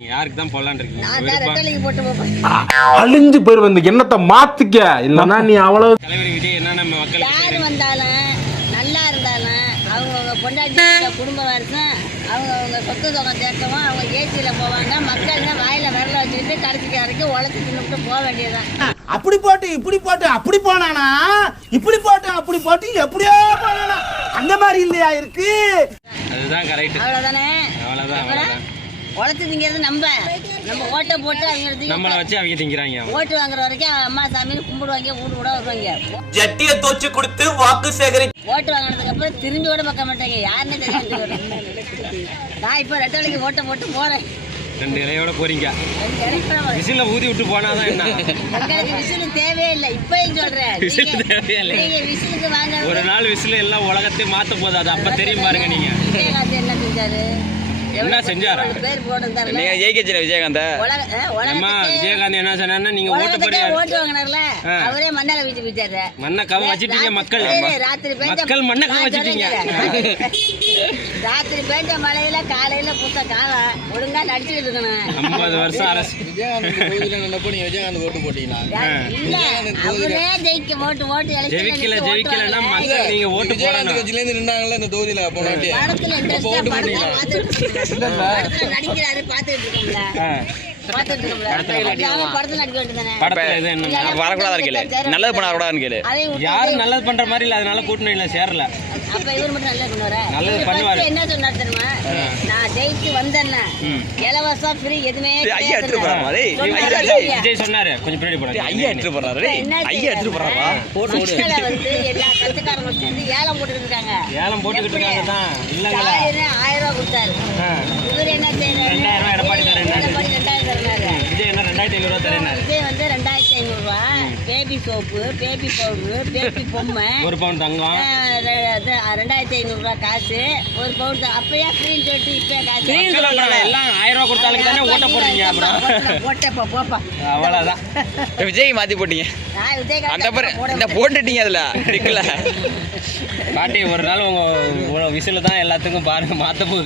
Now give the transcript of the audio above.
யாருக்கு தான் போடலான்னு இருக்கீங்க? அழிஞ்சு போயிரு வந்து எண்ணத்தை மாத்திக்க, இல்லன்னா நீ அவ்வளவு. தலைவர் விஜய் என்ன நம்ம மக்கள் யார் வந்தாலும் நல்லா இருந்தாலும் அவங்க பொண்டாட்டி குடும்ப வருஷம் அவங்க சொத்து தொகை சேர்க்கவும் அவங்க ஏசியில் போவாங்க. மக்கள் தான் வாயில விரல வச்சுக்கிட்டு கடைசிக்கு வரைக்கும் உழைச்சி தின்னுட்டு போக வேண்டியதுதான். அப்படி போட்டு இப்படி போட்டு அப்படி போனானா, இப்படி போட்டு அப்படி போட்டு எப்படியோ போனானா, அந்த மாதிரி இல்லையா இருக்கு. அதுதான் கரெக்ட். அவ்வளவுதானே. அவ்வளவுதான். உழைச்சி திங்கிறது நம்ம ஓட்டை போட்டு அவங்க நம்மளை வச்சு அவங்க திங்கிறாங்க. ஓட்டு வாங்குற வரைக்கும் அம்மா சாமின்னு கும்பிடுவாங்க, வீடு கூட வருவாங்க. ஜட்டியை தோச்சு கொடுத்து வாக்கு சேகரி. ஓட்டு வாங்கினதுக்கு அப்புறம் திரும்பி கூட பார்க்க மாட்டாங்க. யாருன்னு தெரிஞ்சு நான் இப்போ ரெட்டலைக்கு ஓட்டை போட்டு போறேன். 2 இலையோட போறீங்க. விசில ஊதி விட்டு போனாதான் என்ன? எங்களுக்கு விசில் தேவையில்லை. இப்பயும் சொல்றேன், நீங்க விசிலுக்கு வாங்க. ஒரு நாள் விசில எல்லாம் உலகத்தை மாத்த போகுது. அது அப்ப தெரியும் பாருங்க. நீங்க விஜயகாந்த் என்ன செஞ்சாரு? என்ன செஞ்சாரா? பேர் போட்டு நீங்க ஜெயிக்கச்சில விஜயகாந்த். அம்மா விஜயகாந்த் என்ன சொன்னா, நீங்க ஓட்டு போடுங்க. ஓட்டு வாங்கினார்ல, அவரே மண்ணால வீட்டு போயிட்டாரு. மண்ணை கவ வச்சிட்டீங்க. மக்கள் மக்கள் மண்ணை கவ வச்சிட்டீங்க. ராத்திரி பெய்த மழையில காலையில புத்த காலம் ஒழுங்கா நடிச்சுட்டு இருக்கணும். 50 வருஷம் அரசு. விஜயகாந்த் ஓட்டு போட்டீங்களா? இல்ல, அவரே ஜெயிக்க ஓட்டு ஜெயிக்கலன்னா மக்கள் நீங்க ஓட்டு போடணும். கட்சியில இருந்து நின்னாங்கல்ல இந்த தொகுதியில போனாட்டி. படத்துல நடிக்கிறாரு, பாத்துட்டு இருக்கோம்ல. நல்லது பண்ண கேளு. யாரும் நல்லது பண்ற மாதிரி இல்ல, அதனால கூட்டணியில சேரல. அப்ப இவர் மட்டும் நல்லது பண்ணுவாரு. நல்லது பண்ணுவாரு. என்ன சொன்னார் தெரியுமா? நான் ஜெயிச்சு வந்தேன்னா இலவசம் ஃப்ரீ எதுவுமே விஜய் சொன்னாரு. கொஞ்சம் பின்னாடி போறாரு. ஐயா எடுத்து போறாரு. ஐயா எடுத்து போறாரா? போட்டு வந்து எல்லா கட்சிக்காரங்க சேர்ந்து ஏலம் போட்டுட்டு இருக்காங்க. ஏலம் போட்டுக்கிட்டு இருக்காங்க தான். இல்லங்களா? 1000 ரூபாய் கொடுத்தாரு. இவர் என்ன செய்யறாரு? 2000 ரூபாய் எடப்பாடி தரேன்னாரு. 2000 தரனாரு. விஜய் என்ன 2500 ரூபாய் தரேன்னாரு. விஜய் வந்து 2500 ரூபாய் baby soap, baby powder, baby பொம்மை, 1 பவுன் தங்கம், 2500 ரூபாய் காசு, 1 பவுன். அப்பயா ஃப்ரீன்னு சொல்லிட்டு இப்ப காசு எல்லாம் 1000 ரூபாய் கொடுத்தாலுக்கு தானே ஓட்ட போடுறீங்க. அப்புறம் போட்டப்பா போப்பா. அவ்வளவுதான். விஜய் மாத்தி போட்டீங்க. நான் விஜய் அந்த இந்த போட்டுட்டீங்க அதுல டிக்கல. பாட்டி ஒரு நாள் உங்க விசில தான் எல்லாத்துக்கும் பாருங்க மாத்த போகுது.